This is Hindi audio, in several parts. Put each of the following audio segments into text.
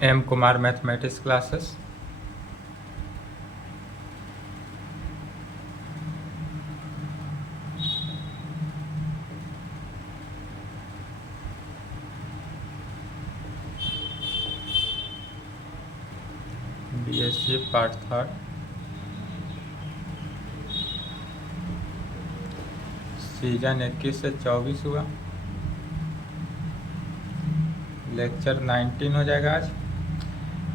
M Kumar mathematics classes. BSc part 3 season 21 से 24 हुआ। लेक्चर 19 हो जाएगा आज।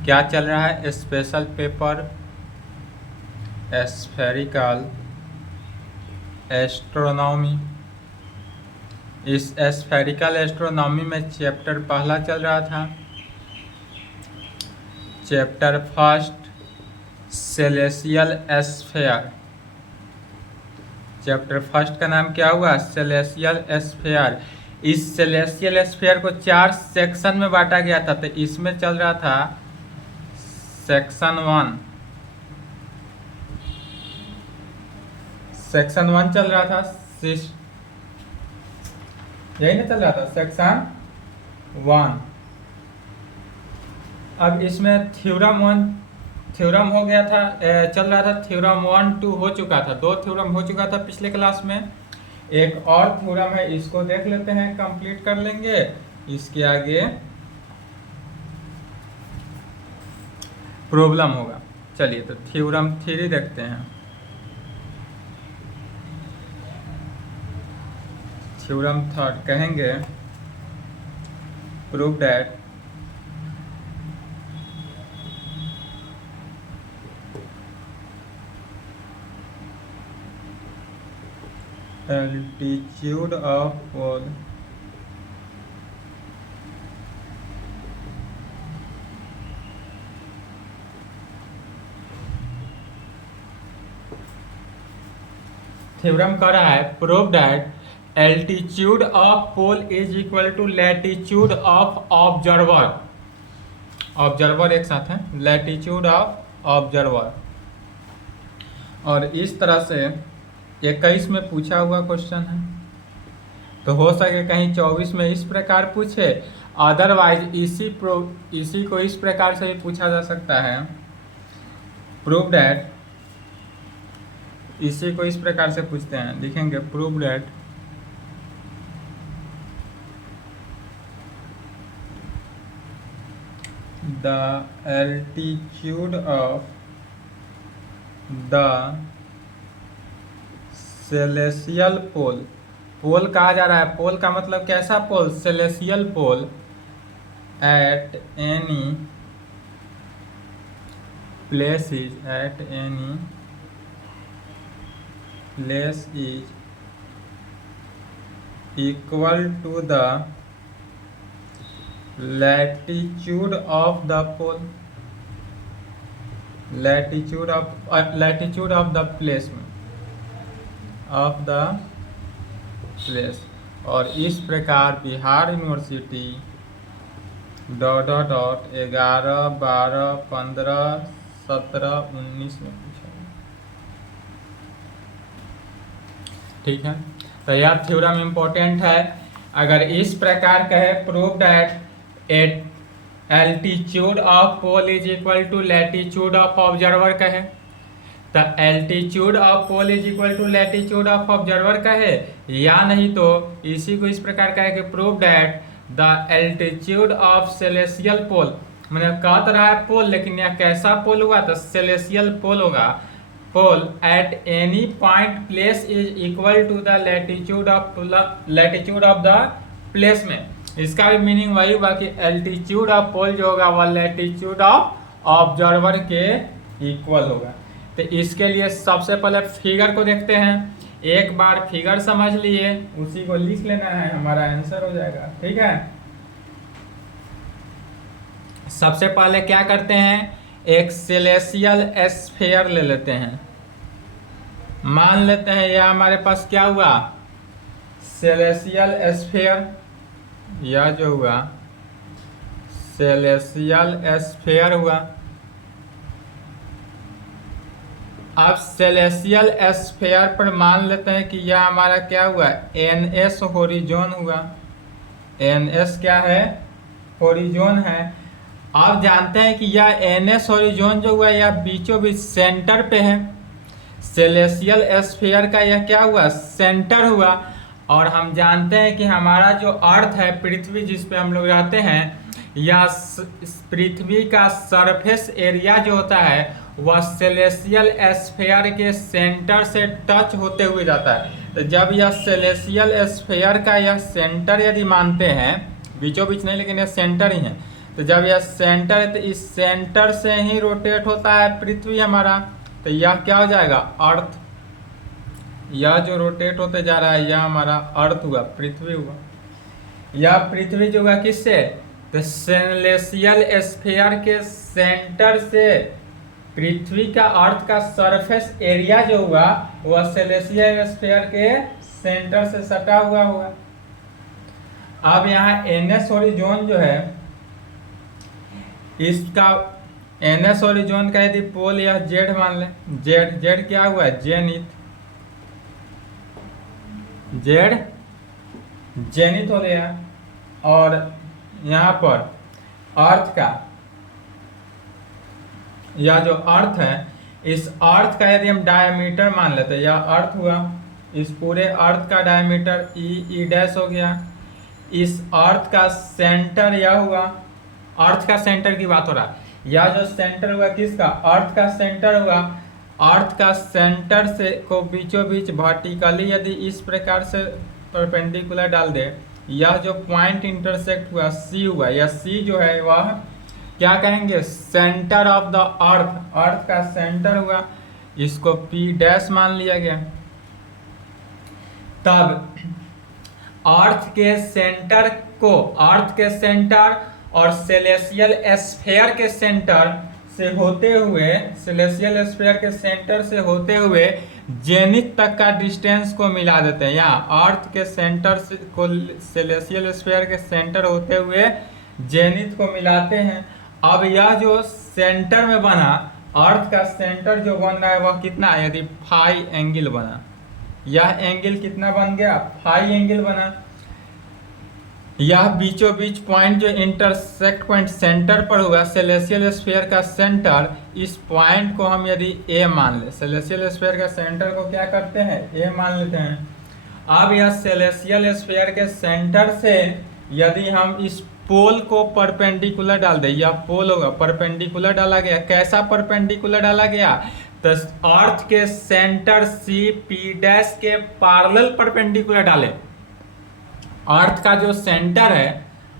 क्या चल रहा है? Special paper spherical astronomy. इस स्फेरिकल एस्ट्रोनॉमी में चैप्टर पहला चल रहा था, chapter first celestial sphere. Chapter first का नाम क्या हुआ? Celestial sphere. इस सेलेसियल स्फेयर को 4 सेक्शन में बांटा गया था। तो इसमें चल रहा था सेक्शन 1। सेक्शन 1 चल रहा था, यही ना चल रहा था सेक्शन 1। अब इसमें थ्योरम 1 थ्योरम हो गया था, चल रहा था थ्योरम 1 2 हो चुका था, 2 थ्योरम हो चुका था पिछले क्लास में। एक और थ्योरम है, इसको देख लेते हैं, कंप्लीट कर लेंगे। इसके आगे प्रॉब्लम होगा। चलिए तो थ्योरम 3 देखते हैं। थ्योरम 3 कहेंगे prove that altitude of pole theorem कह रहा है prove that altitude of pole is equal to latitude of observer. Observer एक साथ है, लैटिट्यूड ऑफ ऑब्जर्वर। और इस तरह से 21 में पूछा हुआ क्वेश्चन है, तो हो सके कहीं 24 में इस प्रकार पूछे, अदरवाइज इसी को इस प्रकार से भी पूछा जा सकता है। प्रूव दैट, इसी को इस प्रकार से पूछते हैं, लिखेंगे prove that the altitude of the celestial pole. Pole कहा जा रहा है, पोल का मतलब कैसा pole? Celestial pole at any place is equal to the latitude of the pole, latitude of the place में, ऑफ द प्लेस। और इस प्रकार बिहार यूनिवर्सिटी ... 11, 12, 15, 17, 19 में पूछा। ठीक है, तो यह थ्योरम इम्पोर्टेंट है। अगर इस प्रकार कहे prove that altitude of pole is equal to latitude of observer कहे, तो altitude of pole is equal to latitude of observer कहे, या नहीं तो इसी को इस प्रकार कहे कि prove that the altitude of celestial pole. मैंने कहा तो रहा है पोल, लेकिन यह कैसा पोल हुआ? तो सेलेसियल पोल होगा। Pole at any point place is equal to the latitude of the place में। इसका भी मीनिंग वही हुआ कि एल्टीट्यूड ऑफ पोल जो होगा वह लैटिट्यूड ऑफ ऑब्जर्वर के इक्वल होगा। तो इसके लिए सबसे पहले फिगर को देखते हैं। एक बार फिगर समझ लिए, उसी को लिख लेना है, हमारा आंसर हो जाएगा। ठीक है, सबसे पहले क्या करते हैं, एक सेलेसियल स्फीयर ले लेते हैं। मान लेते हैं यह हमारे पास क्या हुआ, सेलेसियल स्फीयर। यह जो हुआ सेलेसियल स्फीयर हुआ। अब सेलेसियल स्फीयर पर मान लेते हैं कि यह हमारा क्या हुआ, एनएस होरिजोन हुआ। एनएस क्या है, होरिजोन है। आप जानते हैं कि यह एनएस हॉरिजॉन जो हुआ यह बीचों बीच सेंटर पे है। सेलेसियल स्फीयर का यह क्या हुआ, सेंटर हुआ। और हम जानते हैं कि हमारा जो अर्थ है, पृथ्वी जिस पे हम लोग रहते हैं, यह पृथ्वी का सरफेस एरिया जो होता है वह सेलेसियल स्फीयर के सेंटर से टच होते हुए जाता है। तो जब यह सेलेसियल स्फीयर का यह सेंटर यदि मानते हैं, बीचों बीच नहीं लेकिन यह सेंटर ही है, तो जब यह सेंटर है तो इस सेंटर से ही रोटेट होता है पृथ्वी हमारा। तो यह क्या हो जाएगा, अर्थ। यह जो रोटेट होते जा रहा है यह हमारा अर्थ हुआ, पृथ्वी हुआ। यह पृथ्वी जो हुआ किससे, तो सेलेसियल स्फीयर के सेंटर से पृथ्वी का अर्थ का सरफेस एरिया जो हुआ वह सेलेसियल स्फीयर के सेंटर से सटा हुआ होगा। अब यहाँ एनएस हॉरिजॉन जो है इसका, एनएस हॉरिजॉन का यदि पोल यह जेड मान लें, जेड जेड क्या हुआ, जेनिथ, जेड जेनिथ हो गया। और यहाँ पर अर्थ का, यह जो अर्थ है इस अर्थ का यदि हम डायमीटर मान लेते हैं, यह अर्थ हुआ, इस पूरे अर्थ का डायमीटर ई डैश हो गया। इस अर्थ का सेंटर यह हुआ, अर्थ का सेंटर की बात हो रहा है, यह जो सेंटर हुआ किसका, अर्थ का सेंटर हुआ। अर्थ का सेंटर से को बीचों बीच वर्टिकली यदि इस प्रकार से परपेंडिकुलर डाल दे, यह जो पॉइंट इंटरसेक्ट हुआ सी हुआ, यह सी जो है वह क्या कहेंगे, सेंटर ऑफ द अर्थ, अर्थ का सेंटर हुआ, इसको पी डैश मान लिया गया। तब अर्थ के सेंटर को, अर्थ के सेंटर और सेलेसियल स्फीयर के सेंटर से होते हुए, सेलेसियल स्फीयर के सेंटर से होते हुए जेनिथ तक का डिस्टेंस को मिला देते हैं। यहाँ अर्थ के सेंटर से को सेलेसियल स्फीयर के सेंटर होते हुए जेनिथ को मिलाते हैं। अब यह जो सेंटर में बना, अर्थ का सेंटर जो बन रहा है वह कितना है, यदि फाई एंगल बना, यह एंगल कितना बन गया, फाई एंगल बना। यह बीचों बीच पॉइंट जो इंटरसेक्ट पॉइंट सेंटर पर हुआ, सेलेसियल स्फीयर का सेंटर, इस पॉइंट को हम यदि ए मान ले, सेलेसियल स्फीयर का सेंटर को क्या करते हैं, ए मान लेते हैं। अब यह सेलेसियल स्फीयर के सेंटर से यदि हम इस पोल को परपेंडिकुलर डाल दें, यह पोल होगा, परपेंडिकुलर डाला गया। कैसा परपेंडिकुलर डाला गया, तो अर्थ के सेंटर सी पी डैश के पैरेलल परपेंडिकुलर डाले। अर्थ का जो सेंटर है,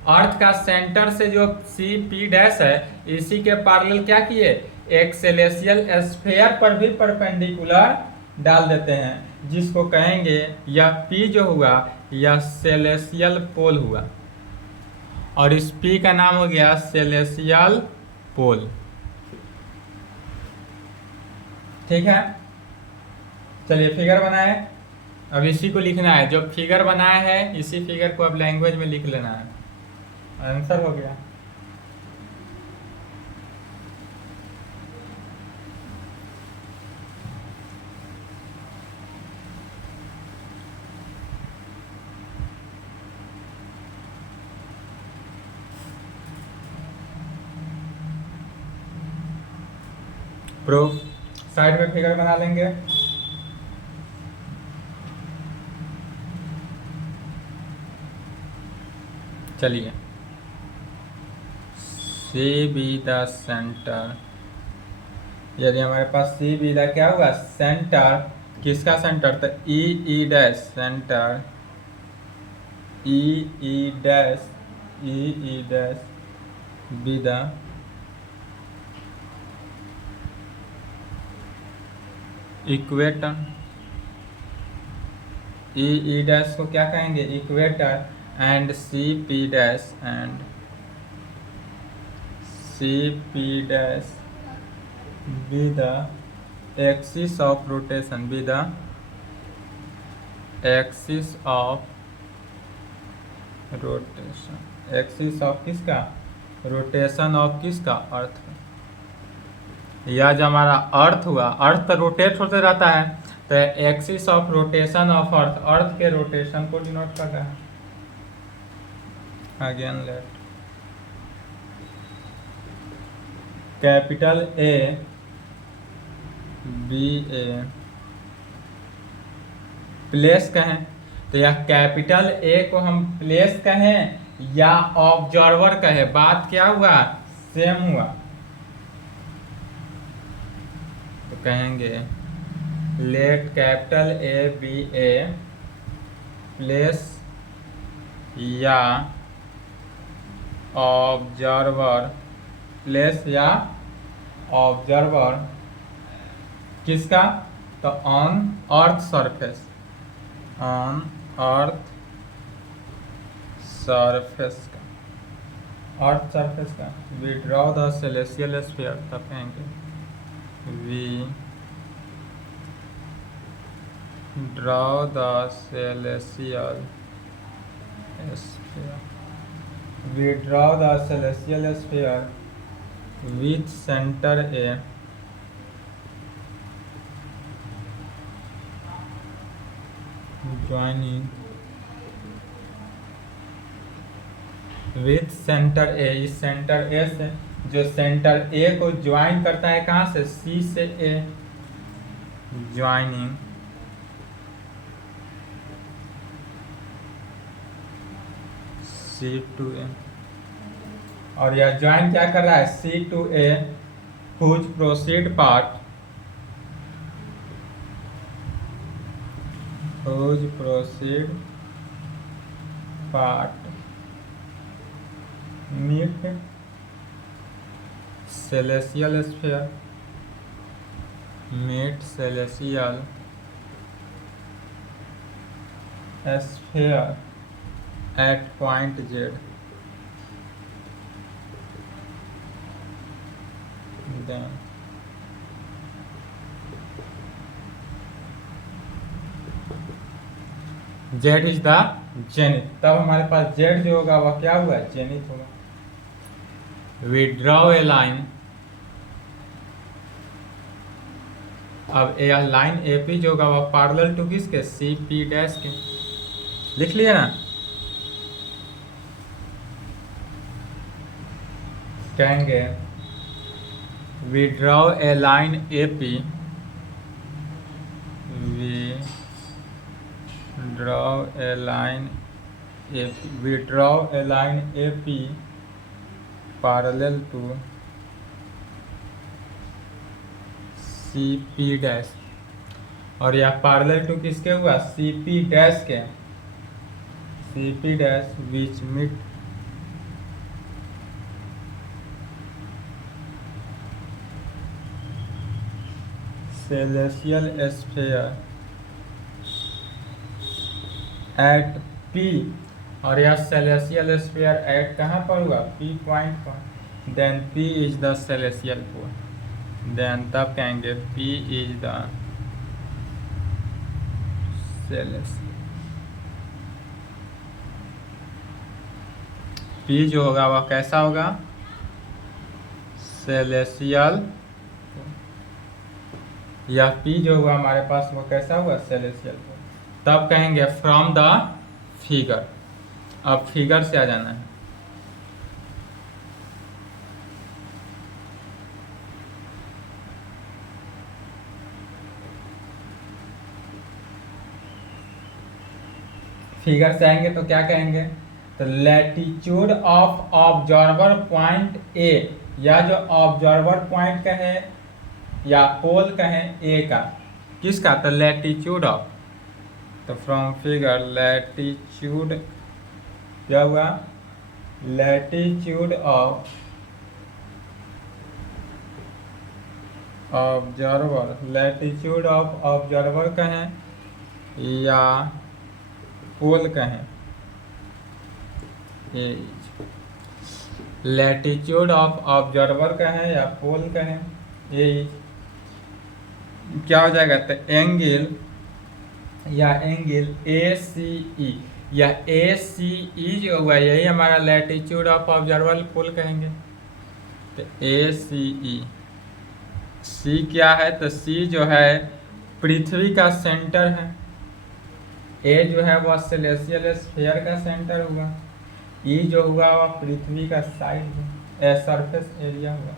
अर्थ का सेंटर से जो सी पी डैश है इसी के पैरेलल क्या किए, एक सेलेसियल स्फीयर पर भी परपेंडिकुलर डाल देते हैं, जिसको कहेंगे यह पी जो हुआ यह सेलेसियल पोल हुआ, और इस पी का नाम हो गया सेलेसियल पोल। ठीक है, चलिए फिगर बनाए। अब इसी को लिखना है, जो फिगर बनाया है इसी फिगर को अब लैंग्वेज में लिख लेना है। आंसर हो गया। प्रूफ, साइड में फिगर बना लेंगे। चलिए, सी बी द सेंटर, यदि हमारे पास सी बी द क्या हुआ, सेंटर, किसका सेंटर, तो E dash centre, E dash be the equator, E dash को क्या कहेंगे, equator, and C P dash be the axis of rotation, be the axis of rotation, axis of किसका, रोटेशन ऑफ किसका, अर्थ। यह जो हमारा अर्थ हुआ, अर्थ तो रोटेट होते रहता है, तो axis of rotation of earth, earth के रोटेशन को डिनोट कर रहा है। Again let capital A be a place कहें, तो यह कैपिटल ए को हम प्लेस कहें या ऑब्जर्वर कहें, बात क्या हुआ, सेम हुआ। तो कहेंगे let capital A be a place या ऑब्जर्वर, प्लेस या ऑब्जर्वर किसका, तो on earth surface, on earth surface का, अर्थ सरफेस का। We draw the celestial sphere, तब कहेंगे we draw the celestial sphere, we draw the celestial sphere with centre A joining with centre A, इस सेंटर ए से, जो सेंटर ए को ज्वाइन करता है कहाँ से, सी से ए, ज्वाइनिंग सी टू ए, और यह ज्वाइन क्या कर रहा है, see to A whose proceed part, whose proceed part meet celestial sphere, meet celestial sphere at point Z, then Z is the zenith, तब हमारे पास जेड जो होगा वह क्या हुआ, जेनिथ होगा। वी ड्रॉ ए लाइन, अब ए लाइन ए पी जो होगा वह पैरेलल टू किसके, सी पी डैश के, लिख लिया ना। कहेंगे we draw a line A P, we draw a line AP, we draw a line AP parallel to CP dash, और यह पैरेलल टू किसके हुआ, CP डैश के, CP dash which meet celestial sphere at P, और यह सेलेस्टियल स्फीयर एट कहाँ पर हुआ, पी पॉइंट पर, then P is the celestial point, then तब कहेंगे P is the celestial, P जो होगा वह कैसा होगा, सेलेस्टियल, यह पी जो हुआ हमारे पास वह कैसा हुआ, सेलेस्टियल। तब कहेंगे फ्रॉम द फिगर, अब फिगर से आ जाना है। फिगर से आएंगे तो क्या कहेंगे, तो latitude of observer point A, या जो ऑब्जर्वर पॉइंट का है या पोल का है ए का, किसका, तो लैटिट्यूड ऑफ, तो फ्रॉम फिगर लैटिट्यूड क्या हुआ, latitude of observer, latitude of observer कहें या पोल कहें, लैटिट्यूड ऑफ ऑब्जर्वर कहें या पोल कहें, ये क्या हो जाएगा, तो एंगल या एंगल ए सी ई, या ए सी ई जो हुआ यही हमारा लैटिट्यूड ऑफ ऑब्जर्वर पोल कहेंगे। तो ए सी ई, सी क्या है, तो सी जो है पृथ्वी का सेंटर है, ए जो है वह सेलेस्टियल स्फीयर का सेंटर हुआ, ई जो हुआ वह पृथ्वी का साइड है, सरफेस एरिया हुआ।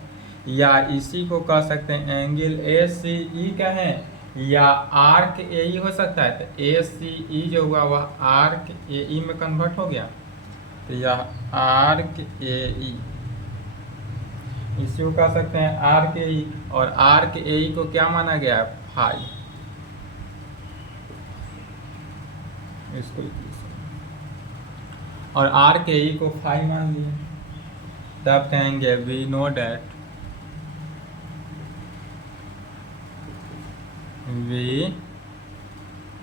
या इसी को कह सकते हैं एंगल ए सी ई कहें या आर्क ए ई हो सकता है। तो ए सी ई जो हुआ वह आर्क ए ई में कन्वर्ट हो गया, तो यह आर्क ए ई, इसी को कह सकते हैं आर्क ए ई। और आर्क ए ई को क्या माना गया है? फाई। इसको और आर्क ए ई को फाई मान लिए, तब कहेंगे we know that, we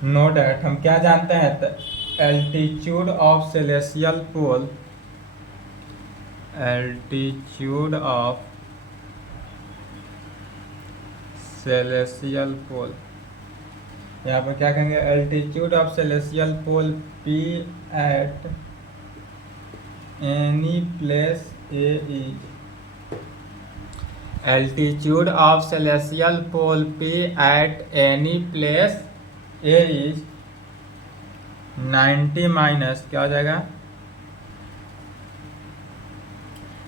know that, हम क्या जानते हैं? तो altitude of celestial pole, altitude of celestial pole, यहाँ पर क्या कहेंगे? Altitude of celestial pole P at any place A is, altitude of celestial pole P at any place A is 90 minus क्या हो जाएगा?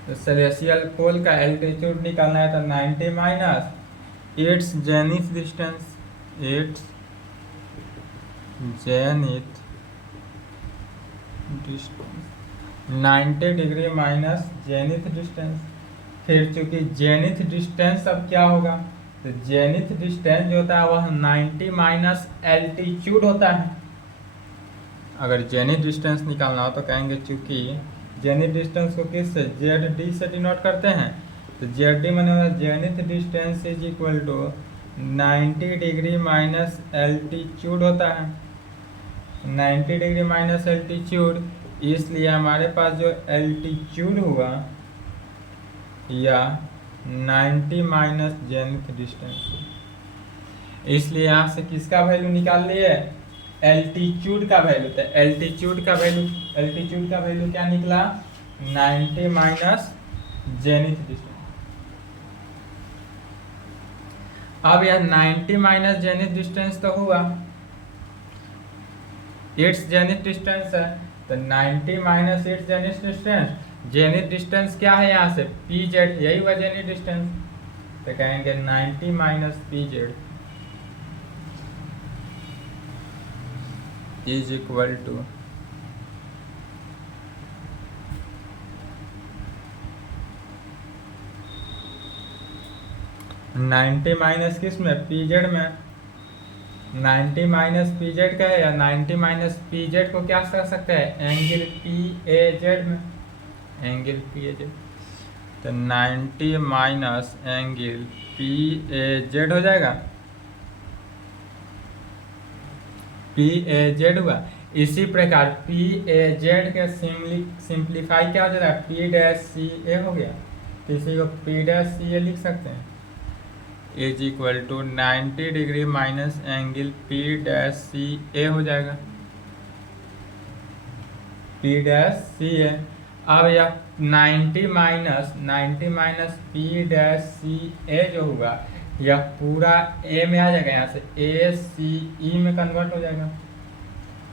तो सेलेसियल पोल का एल्टीट्यूड निकालना है, तो 90 minus it's zenith distance, it's zenith distance 90 degree minus zenith distance. फिर चूंकि जेनिथ डिस्टेंस अब क्या होगा? तो जेनिथ डिस्टेंस जो होता है वह 90 माइनस एल्टीट्यूड होता है। अगर जेनिथ डिस्टेंस निकालना हो तो कहेंगे, चूंकि जेनिथ डिस्टेंस को किस से? जेड डी से डिनोट करते हैं, तो जेड डी माने zenith distance is equal to 90 degree minus altitude होता है, 90 डिग्री माइनस एल्टीट्यूड। इसलिए हमारे पास जो एल्टीट्यूड हुआ या 90 माइनस जेनिथ डिस्टेंस, इसलिए यहाँ से किसका वैल्यू निकाल लिए? एल्टीट्यूड का वैल्यू। तो एल्टीट्यूड का वैल्यू क्या निकला? 90 माइनस जेनिथ डिस्टेंस। अब यह 90 माइनस जेनिथ डिस्टेंस तो हुआ, इट्स जेनिथ डिस्टेंस है, तो 90 minus it's zenith distance, zenith distance क्या है यहाँ से? पी जेड, यही हुआ जेनिथ डिस्टेंस। तो कहेंगे 90 minus P Z is equal to 90 minus किस में? पी जेड में। 90 माइनस पी जेड का है, या 90 माइनस पी जेड को क्या कर सकते हैं? एंगल पी ए जेड में, एंगल पी ए जेड। तो 90 minus angle P A Z हो जाएगा, पी ए जेड हुआ। इसी प्रकार पी ए जेड के सिंप्लीफाई क्या हो जाएगा? पी डैश सी ए हो गया, तो इसी को पी डैश सी ए लिख सकते हैं, is equal to 90 degree minus angle P dash C A हो जाएगा, पी डैश सी ए। अब यह 90 minus P dash C A जो हुआ, यह पूरा ए में आ जाएगा, यहाँ से ए सी ई में कन्वर्ट हो जाएगा,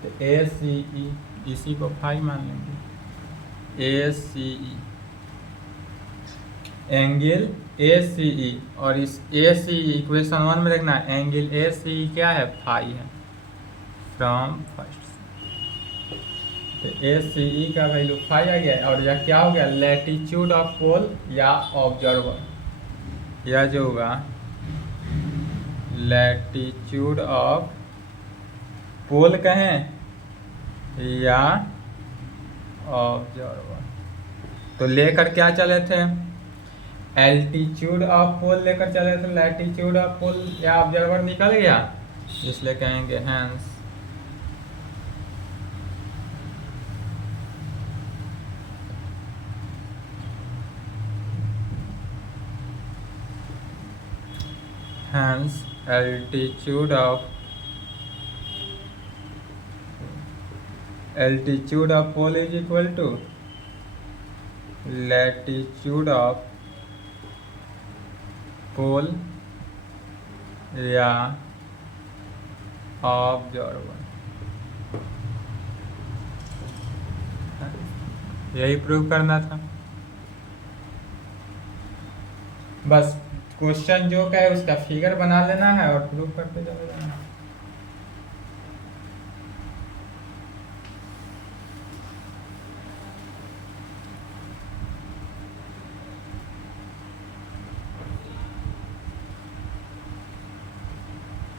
तो ए सी ई, इसी को फाई मान लेंगे, ए सी ई एंगल ए सी ई। और इस ए सी ई इक्वेशन 1 में देखना, एंगल ए सी ई क्या है? फाई है, फ्रॉम फर्स्ट। तो ए सी ई का वैल्यू फाई आ गया, और यह क्या हो गया? लैटिट्यूड ऑफ पोल या ऑब्जर्वर, यह जो हुआ लैटिट्यूड ऑफ पोल कहें या ऑब्जर्वर। तो लेकर क्या चले थे? एल्टीट्यूड ऑफ पोल लेकर चले थे, लैटिट्यूड ऑफ पोल या ऑब्जर्वर निकल गया, इसलिए कहेंगे hence hence altitude of pole is equal to latitude of pole या ऑब्जर्वर। यही प्रूव करना था। बस क्वेश्चन जो का है उसका फिगर बना लेना है और प्रूव करते चले जाना है।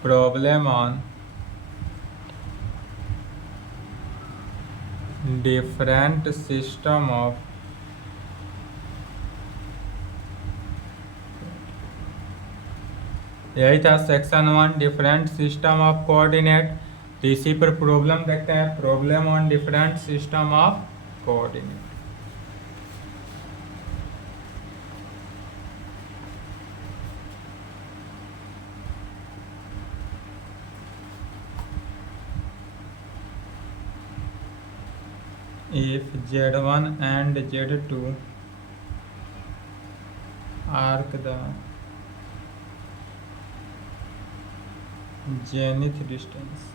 Problem on different system of यही था section 1 different system of coordinate. तो इसी पर प्रॉब्लम देखते हैं, problem on different system of coordinate. If Z1 and Z2 arc the zenith distance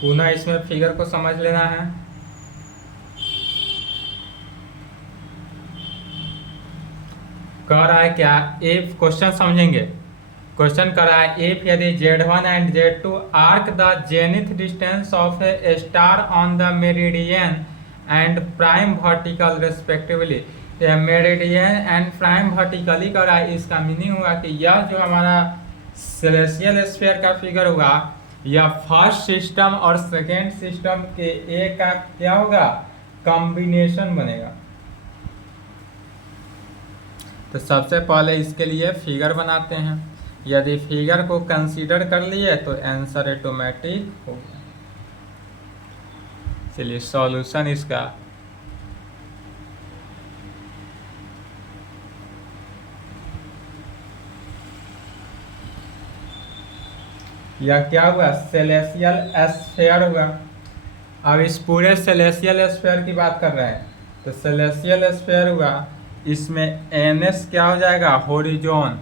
पुनः इसमें फिगर को समझ लेना है। कह रहा है क्या, इफ क्वेश्चन समझेंगे, क्वेश्चन कर रहा है इफ यदि Z1 and Z2 arc the zenith distance of a star on the meridian and prime vertical respectively. Meridian and prime vertically कर रहा है, इसका मीनिंग हुआ कि यह जो हमारा सेलेसियल स्फीयर का फिगर हुआ या फर्स्ट सिस्टम और सेकेंड सिस्टम के एक का क्या होगा, कॉम्बिनेशन बनेगा। तो सबसे पहले इसके लिए फिगर बनाते हैं। यदि फिगर को कंसीडर कर लिए तो आंसर ऑटोमेटिक होगा। चलिए सॉल्यूशन इसका, यह क्या हुआ, सेलेसियल स्फीयर हुआ। अब इस पूरे सेलेसियल स्फीयर की बात कर रहे हैं, तो सेलेसियल स्फीयर हुआ, इसमें NS क्या हो जाएगा, होरिजोन।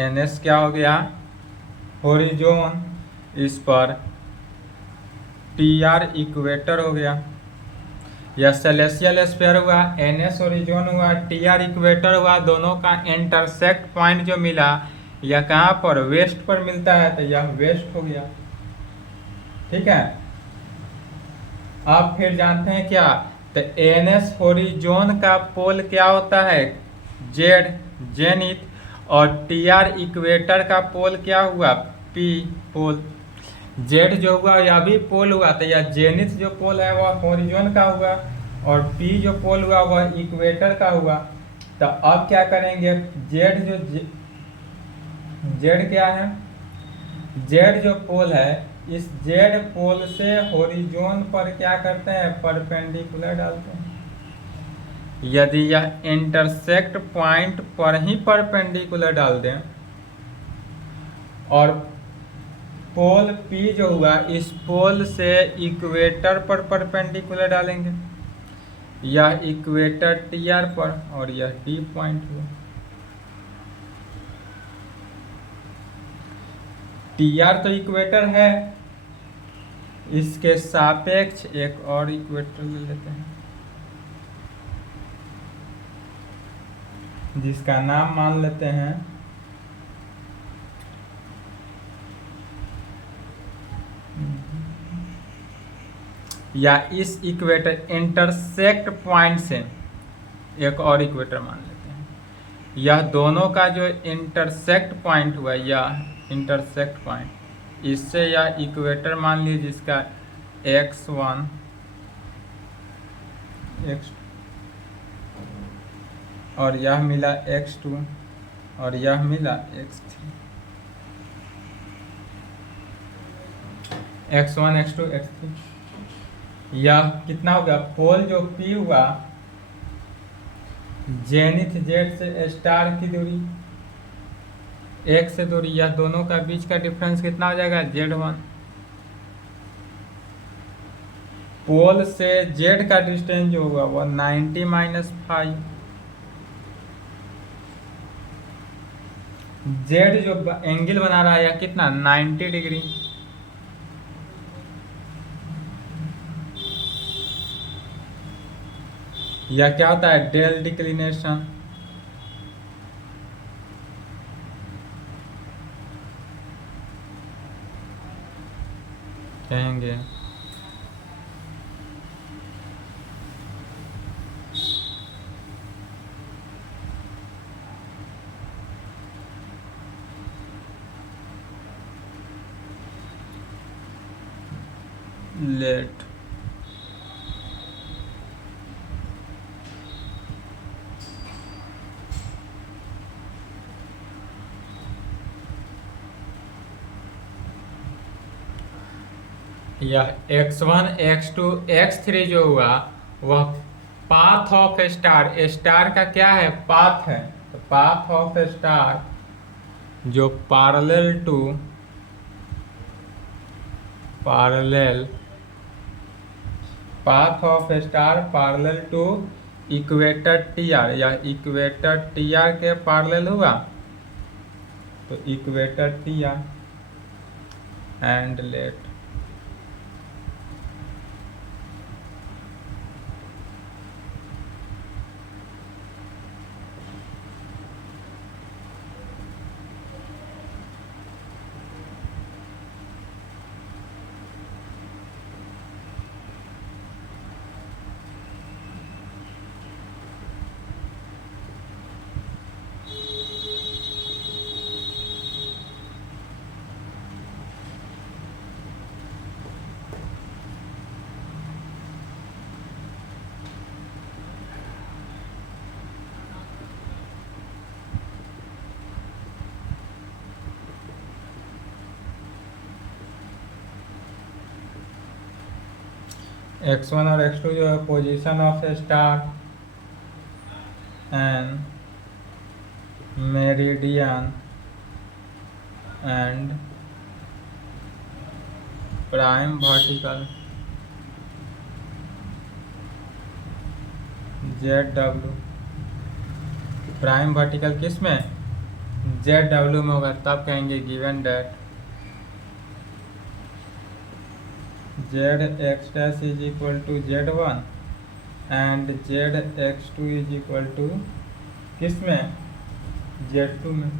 NS क्या हो गया, होरिजोन। इस पर TR इक्वेटर हो गया। यह सेलेसियल स्फीयर हुआ, NS होरिजोन हुआ, TR इक्वेटर हुआ। दोनों का इंटरसेक्ट पॉइंट जो मिला यह कहाँ पर, वेस्ट पर मिलता है, तो यह वेस्ट हो गया। ठीक है। अब फिर जानते हैं क्या, तो NS होरिजोन का पोल क्या होता है, Z जेनिथ, और TR इक्वेटर का पोल क्या हुआ, P पोल। Z जो हुआ यह भी पोल हुआ, तो यह जेनिथ जो पोल है वह होरिजोन का हुआ, और P जो पोल हुआ वह इक्वेटर का हुआ। तो अब क्या करेंगे, Z जो Z क्या है, Z जो पोल है इस जेड पोल से होरिजोन पर क्या करते हैं, परपेंडिकुलर डालते हैं। यदि यह इंटरसेक्ट पॉइंट पर ही परपेंडिकुलर डाल दें और पोल P जो हुआ इस पोल से इक्वेटर पर परपेंडिकुलर डालेंगे, यह इक्वेटर TR पर और यह D पॉइंट हुआ। TR तो इक्वेटर है, इसके सापेक्ष एक और इक्वेटर ले लेते हैं जिसका नाम मान लेते हैं या इस इक्वेटर इंटरसेक्ट पॉइंट से एक और इक्वेटर मान लेते हैं। यह दोनों का जो इंटरसेक्ट पॉइंट हुआ, यह इंटरसेक्ट पॉइंट, इससे यह इक्वेटर मान लीजिए जिसका x1 x और यह मिला x2 और यह मिला x3, x1 x2 x3। यह कितना हो गया, पोल जो P हुआ जेनिथ जेड से स्टार की दूरी एक से दूरी, यह दोनों का बीच का डिफरेंस कितना हो जाएगा, Z1। पोल से जेड का डिस्टेंस जो होगा वो 90 - 5। जेड जो एंगल बना रहा है यह कितना, 90 डिग्री। यह क्या होता है, डेल डिक्लिनेशन। कहेंगे लेट यह x1 x2 x3 जो हुआ वह पाथ ऑफ स्टार, स्टार का क्या है, पाथ है। तो पाथ ऑफ स्टार जो parallel path of star parallel to equator TR, यह इक्वेटर TR के पैरेलल हुआ तो equator TR and let x1 और x2 जो है position of star and meridian and prime vertical ZW। Prime vertical किस में, ZW में होगा, तब कहेंगे given that zx dash is equal to z1 and zx2 is equal to किस में, z2 में।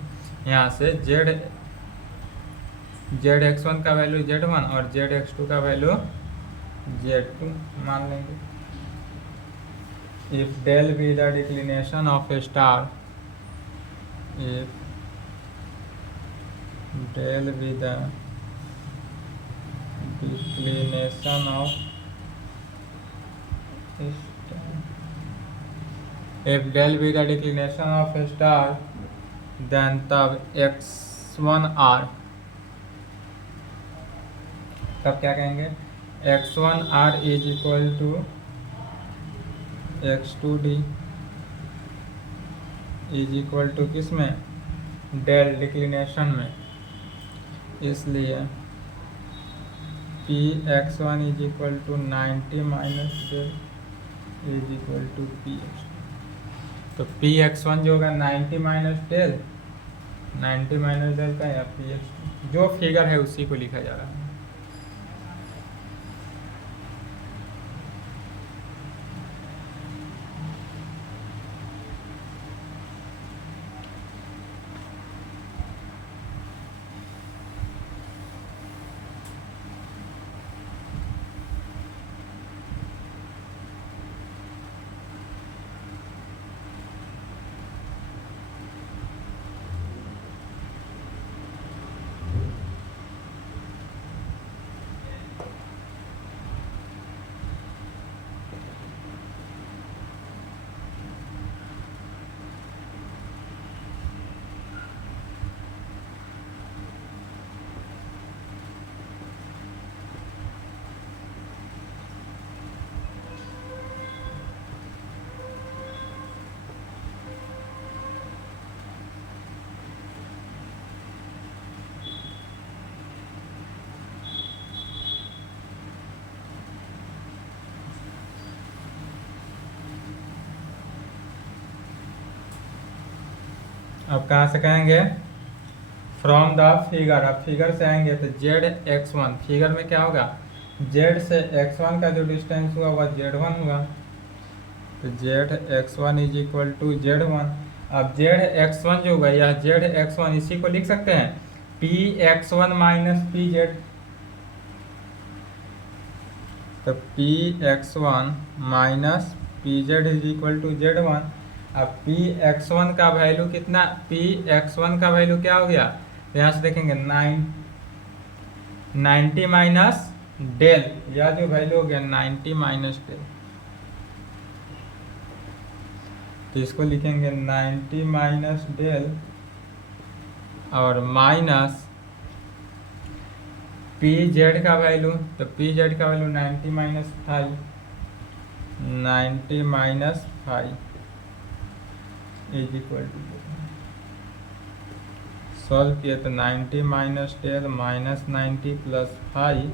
यहाँ से zx1 का वैल्यू z1 और zx2 का वैल्यू z2 मान लेंगे। If del be the declination of a star, if del be the declination of star, if del be the declination of a star then तब x1r तब क्या कहेंगे, x1r is equal to x2d is equal to किस में, डेल डिक्लिनेशन में, इसलिए Px1 is equal to 90 minus del is equal to Px2। तो Px1 जो होगा 90 माइनस डेल, 90 माइनस डेल का, या Px2 जो फिगर है उसी को लिखा जा रहा है। अब कहाँ से कहेंगे, फ्रॉम द फिगर। अब फिगर से आएंगे तो z(x1), फिगर में क्या होगा, z से x1 का जो डिस्टेंस हुआ वह z1 हुआ, तो z(x1) is equal to z1। अब z(x1) जो होगा, यह z(x1) इसी को लिख सकते हैं px1 माइनस pz, तो px1 minus pz is equal to z1। अब px1 का वैल्यू कितना, px1 का वैल्यू क्या हो गया, तो यहाँ से देखेंगे 90 माइनस डेल, या जो वैल्यू हो गया 90 माइनस डेल, तो इसको लिखेंगे 90 माइनस डेल और माइनस pz का वैल्यू, तो pz का value 90 minus 5, 90 minus 5 is equal to, solve किया तो 90 minus del minus 90 plus 5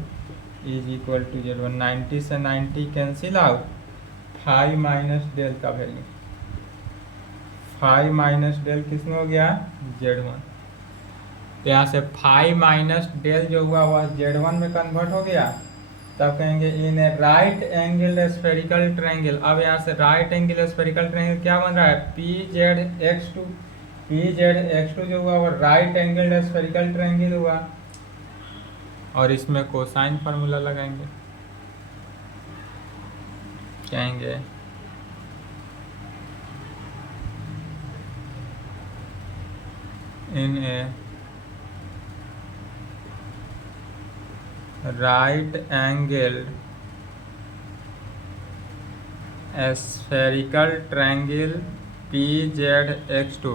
is equal to z1। 90 से 90 कैंसिल आउट, 5 माइनस डेल का वैल्यू, 5 माइनस डेल किसमें हो गया, z1। तो यहाँ से 5 माइनस डेल जो हुआ वह z1 में कन्वर्ट हो गया, तब कहेंगे in a right angle spherical triangle. अब यहाँ से राइट एंगल स्फेरिकल ट्रायंगल क्या बन रहा है, PZX2, PZX2 जो हुआ वो राइट एंगल स्फेरिकल ट्रायंगल हुआ, और इसमें कोसाइन फार्मूला लगाएंगे, कहेंगे in a right angle spherical triangle PZX2,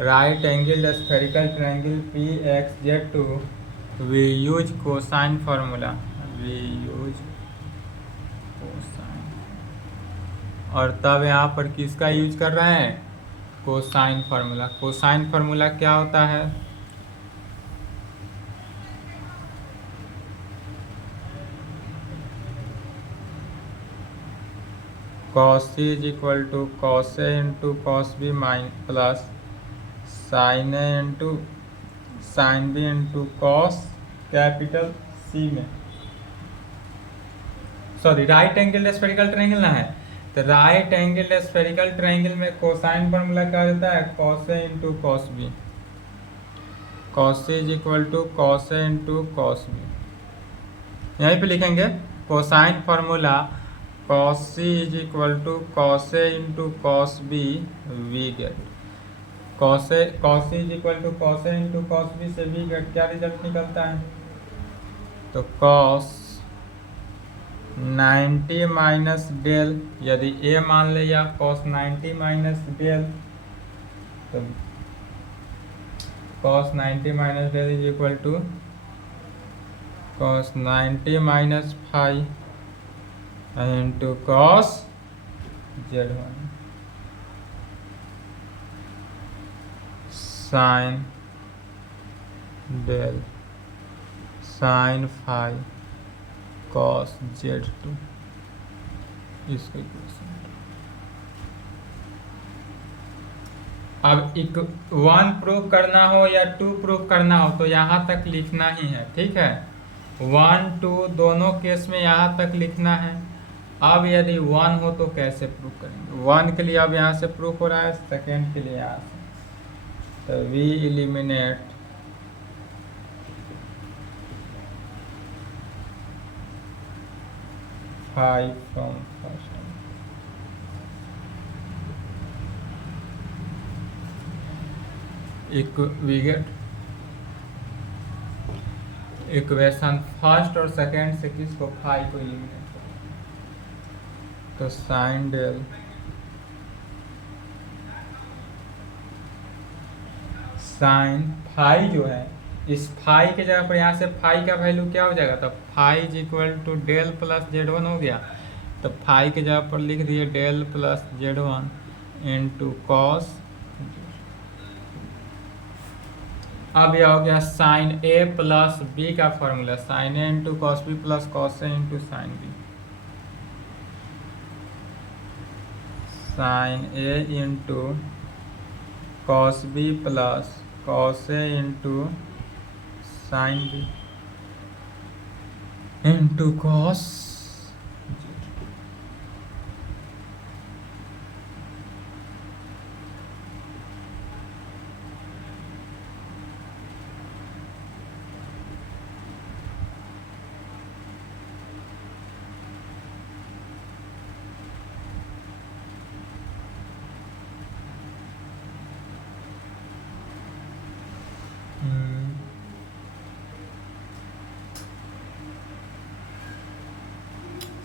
right angle spherical triangle PXZ2, we use cosine formula, we use cosine, और तब यहाँ पर किसका यूज कर रहे हैं, कोसाइन फार्मूला। कोसाइन फार्मूला क्या होता है, cos C is equal to cos A into cos B plus sin A into sin B into cos capital C में, sorry right angle spherical triangle ना है, तो राइट एंगल स्फेरिकल ट्रायंगल में कोसाइन फार्मूला क्या होता है, cos A into cos B, cos C is equal to cos A into cos B। यहीं पे लिखेंगे cosine formula cos C is equal to cos A into cos B, we get cos C is equal to cos A into cos B से वी गेट क्या रिजल्ट निकलता है, तो cos 90 माइनस डेल, यदि A मान ले या cos 90 माइनस डेल, तो cos 90 minus del is equal to cos 90 minus 5 into cos Z1 sine del sine 5 cos Z2 इसका इक्वेशन। अब एक 1 प्रूव करना हो या 2 प्रूव करना हो तो यहाँ तक लिखना ही है, ठीक है। 1 2 दोनों केस में यहाँ तक लिखना है। अब यदि 1 हो तो कैसे प्रूव करेंगे? 1 के लिए अब यहाँ से प्रूव हो रहा है, सेकेंड के लिए यहाँ से, तो we eliminate five from first. We get equation first और सेकेंड से किसको 5 को एलिमिनेट करें, तो साइन डेल साइन 5 जो है, इस 5 के जगह पर यहाँ से 5 का वैल्यू क्या हो जाएगा, तो 5 is equal to del plus Z1 हो गया। तो 5 के जगह पर लिख दिए del plus Z1 into cos. अब यह हो गया साइन A प्लस B का formula, sine A into cos B plus cos A into sine B। Sine A into cos B plus cos A into sine B into cos.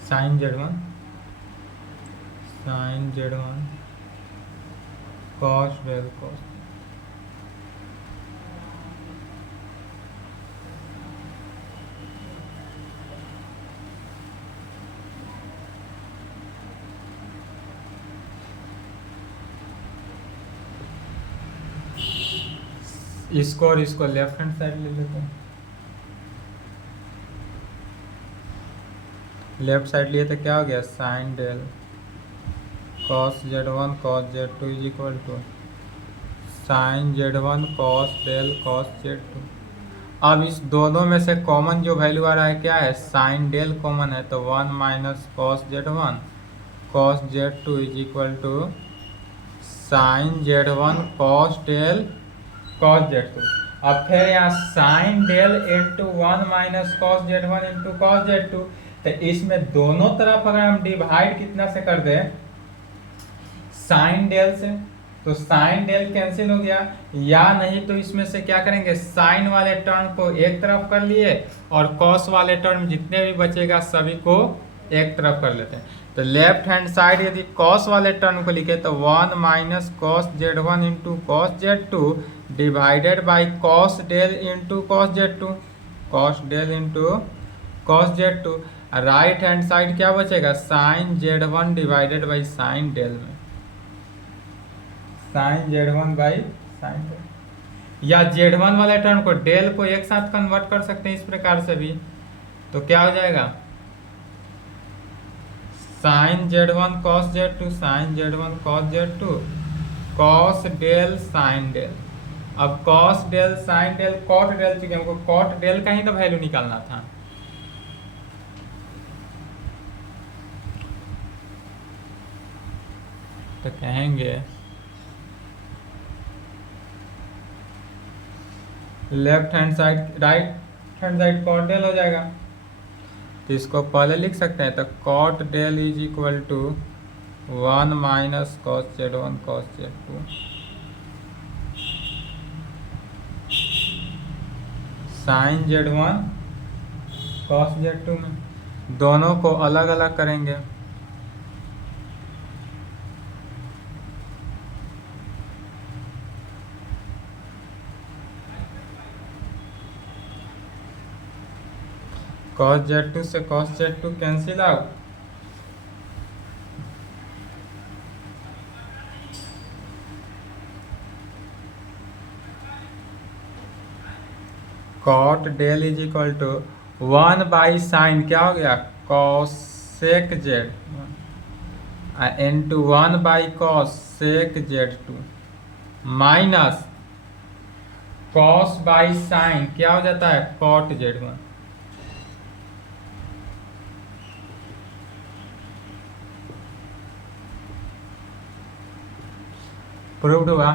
Sine Z1 cos del cos. इसको और इसको लेफ्ट हैंड साइड ले लेते हैं। लेफ्ट साइड लिए तो क्या हो गया, sine del cos Z1 cos Z2 is equal to sine Z1 cos del cos Z2। अब इस दोनों में से कॉमन जो वैल्यू आ रहा है क्या है, साइन डेल कॉमन है, तो 1 minus cos Z1 cos Z2 is equal to sine Z1 cos del cos Z2। अब फिर यहाँ sine del into 1 minus cos Z1 into cos Z2, तो इसमें दोनों तरफ अगर हम डिवाइड कितना से कर दें, साइन डेल से, तो साइन डेल कैंसिल हो गया, या नहीं तो इसमें से क्या करेंगे, साइन वाले टर्म को एक तरफ कर लिए और कॉस वाले टर्म जितने भी बचेगा सभी को एक तरफ कर लेते हैं। तो लेफ्ट हैंड साइड यदि कॉस वाले टर्म को लिखे तो 1 minus cos Z1 into cos Z2 divided by cos del into cos Z2, cos del into cos Z2। Right hand side क्या बचेगा, sine Z1 divided by sine del में, sine Z1 by sine del, या Z1 वाले टर्म को डेल को एक साथ कन्वर्ट कर सकते हैं इस प्रकार से भी, तो क्या हो जाएगा, sine Z1 cos Z2 sine Z1 cos Z2 cos del sine del. अब cos del sine del cot del, चूंकि हमको कॉट डेल का ही तो वैल्यू निकालना था, तो कहेंगे left hand side right hand side cot del हो जाएगा, तो इसको पहले लिख सकते हैं, तो cot del is equal to 1 minus cos Z1 cos Z2 sine Z1 cos Z2 में दोनों को अलग अलग करेंगे, cos Z2 से cos Z2 cancel out, cot del is equal to 1/sin क्या हो गया cosec Z into 1/cosec Z2 minus cos/sin क्या हो जाता है cot Z1। प्रूव्ड हुआ।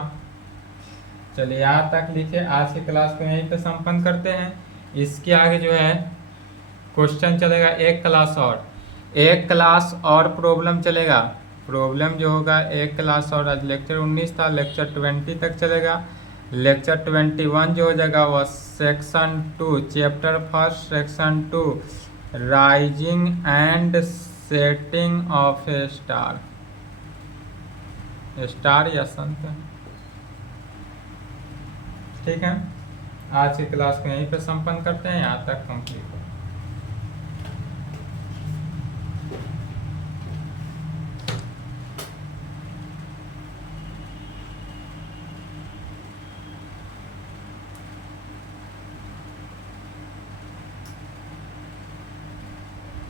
चलिए यहाँ तक लिखे, आज की क्लास को यहीं पे संपन्न करते हैं। इसके आगे जो है क्वेश्चन चलेगा एक क्लास और प्रॉब्लम चलेगा। प्रॉब्लम जो होगा एक क्लास और, आज लेक्चर 19 था, लेक्चर 20 तक चलेगा। लेक्चर 21 जो हो जाएगा वह section 2 chapter first section 2 rising and setting of a star या सन। ठीक है, आज की क्लास को यहीं पे संपन्न करते हैं, यहाँ तक कंप्लीट।